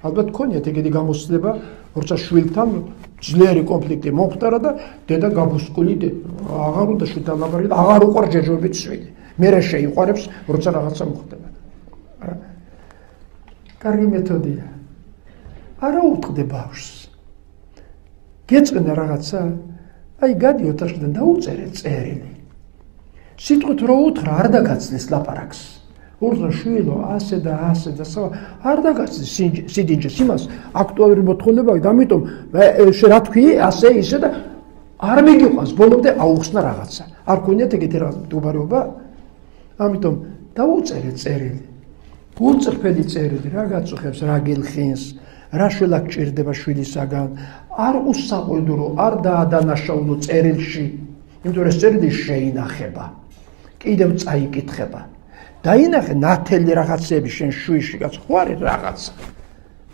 ალბათ გქონიათ ეგეთი გამოცდილება, როცა შვილთან ძლიერი კონფლიქტი მომხდარა და დედა გაბუსკული აღარ უნდა შვილთან ლაპარაკი, აღარ უყვარ ჯერჯერობით შვილი. მერე შეიყვარებს, როცა რაღაცა მოხდება. კარგი მეთოდია. არა უთხრდე ბავშვს. გეწყენა რაღაცა, აი გადი ოთახიდან დაუწერე წერილი. სიტყვით რო უთხრა, არ დაგაცნის ლაპარაკს. ურზა შვილო, ასე და არ დაგაცნის სიდინჯეს იმას აქტუალური მოთხოვნება და ამიტომ რა თქვი, ასე ისე და არ მიგიყვანს ბოლომდე აუხსნა რაღაცა. არ გქონიათ ეგეთი რაღაც მდგომარეობა? ამიტომ დაუწერე წერილი. გულწრფელი წერილი, რა გაწუხებს, რა გილხინს, რა შველა გჭირდება შვილისაგან, არ უსაყვედურო, არ დაადანაშაულო წერილში, იმიტომ რომ წერილი შეინახება, კიდევ წაიკითხება. დაინახე ნათელი რაღაცები შენ შვილში, კაც ხო არის რაღაცა.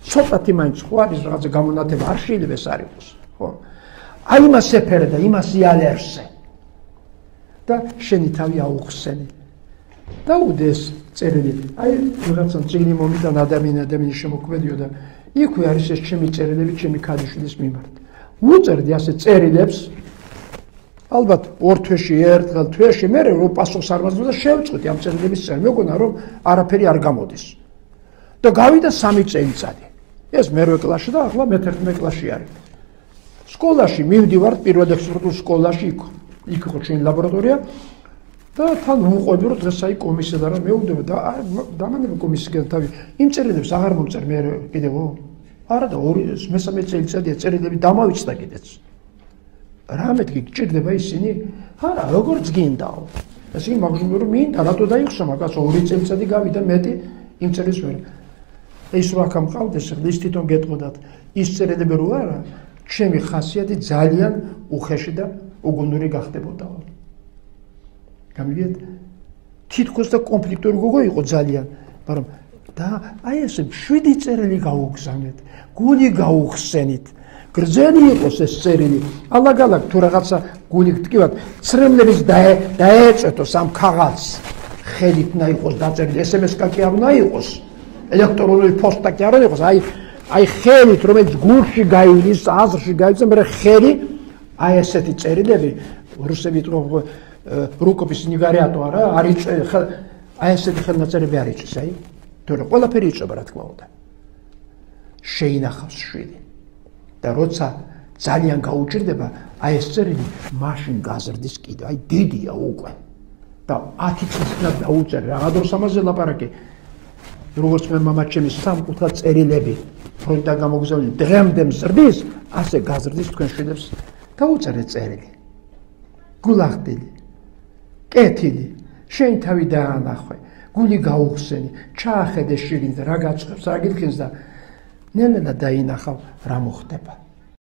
ცოტათი მაინც ხო არის რაღაცა გამონათება, არ შეიძლება ეს არ იყოს, ხო? აი იმას ეფერე და იმას იალერსე. და შენი თავი აუხსენი. დაუდეს წერილი. აი რაღაცა წიგნი მომიტან ადამიანი შემოქმედიო და იქვე არის ეს ჩემი წერილები, ჩემი ქალიშვილის მიმართ. უწერდი ასე წერილებს. ალბათ ორ თვეში, ერთხელ თვეში, მე რომ პასუხს არ მაძლევ და შევწყვიტი ამ წერილების წერა. მეგონა რომ არაფერი არ გამოდის. და გავიდა 3 წელიწადი. ეს მერვე კლასში და ახლა მე-11 კლასში არის. სკოლაში მივდივარ პირველ ექსპერტულ სკოლაში, იქ იყო ჩვენი ლაბორატორია. და თან ვუყვები რომ დღეს აი კომისია და რა მეუბნება და დამანება კომისიიდან თავი იმ წერილებს აღარ მომწერ მე კიდევ არა და მე-3 წელიწადია წერილები დამავიწყდა კიდეც რა მეთქი გჭირდება ისინი არა როგორც გინდაო ესე იგი მაგჟუმე რომ მინდა რატო დაიხსნა მაგას 2 წელიწადი გავიდა მეტი იმ წერილს ვერ ეს რა გამყავდეს ის თვითონ გეტყოდათ ის წერილები რო არა ჩემი ხასიათი ძალიან უხეში და უგუნური გახდებოდაო გამიგეთ თითქოს და კონფლიქტური გოგო იყო ძალიან მაგრამ და აი ესე 7 წერილი გაუგზავნეთ გული გაუხსენით გრძელი იყოს ეს წერილი ალაგ-ალაგ თუ რაღაცა გული გტკივათ ცრემლების დაეწეთო სამ ქაღალდს ხელით უნდა იყოს დაწერილი SMS-კა კი არ უნდა იყოს ელექტრონული პოსტა კი არ უნდა იყოს აი ხელით რომელიც გულში გაივლის აზრში გაივლის მე ხელი აი ესეთი წერილები რუსები თქო რუკოპის ნიგარიატო არა არის აი ესეთი ხელნაწერები არ იწვის აი თორე ყველაფერი იწება რა თქმა უნდა შეინახავს შვილი და როცა ძალიან გაუჭირდება აი ეს წერილი მაშინ გაზრდის კიდე აი დიდია უკვე და 10 წელს დაუწერე რა დროს ამაზე ლაპარაკი როგორც მე მამაჩემი სამკუთხა წერილები ფრონტიდან გამოგზავნილი დღემდე მზრდის ასე გაზრდის თქვენ შვილებს დაუწერე წერილი გულახდილი კეთილი, შენ თავი დაანახვე, გული გაუხსენი, ჩაახედე შიგნით, რა გაწყობს, რა გილხინს და ნელ-ნელა დაინახავ, რა მოხდება.